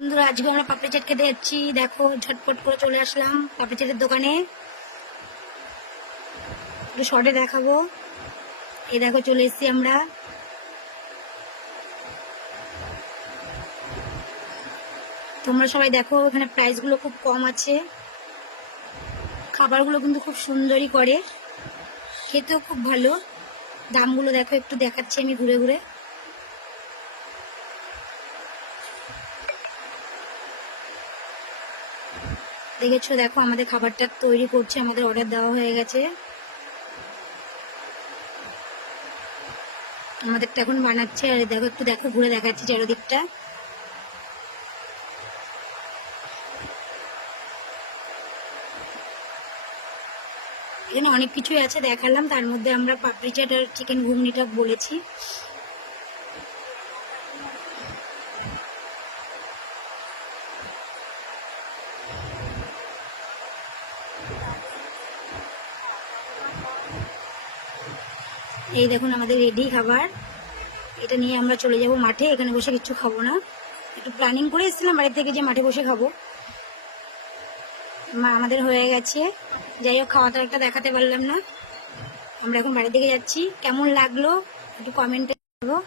আজকে আমরা পাপড়ি চাট খেতে যাচ্ছি। দেখো, ঝটপট করে চলে আসলাম পাপড়ি চাটের দোকানে। একটু শর্টে দেখাবো। এই দেখো, চলে এসেছি আমরা। তোমরা সবাই দেখো, এখানে প্রাইসগুলো খুব কম আছে। খাবারগুলো কিন্তু খুব সুন্দরই করে। খেতেও খুব ভালো। দামগুলো দেখো, একটু দেখাচ্ছি আমি ঘুরে ঘুরে। দেখেছ, দেখো আমাদের খাবারটা তৈরি করছে, আমাদের অর্ডার দেওয়া হয়ে গেছে। আমাদেরটা এখন বানাচ্ছে, আর দেখো, একটু দেখো, ঘুরে দেখাচ্ছি চারোদিকটা। এখানে অনেক কিছুই আছে, দেখালাম। তার মধ্যে আমরা পাপড়ি চাট আর চিকেন ঘুগনিটা বলেছি। এই দেখুন আমাদের রেডি খাবার। এটা নিয়ে আমরা চলে যাব মাঠে, এখানে বসে কিছু খাব না। একটু প্ল্যানিং করে এসেছিলাম বাড়ি থেকে যে মাঠে বসে খাব। মা আমাদের হয়ে গেছে। যাই হোক, খাওয়া দাওয়াটা দেখাতে পারলাম না। আমরা এখন বাড়ির দিকে যাচ্ছি। কেমন লাগল একটু কমেন্টে দেবো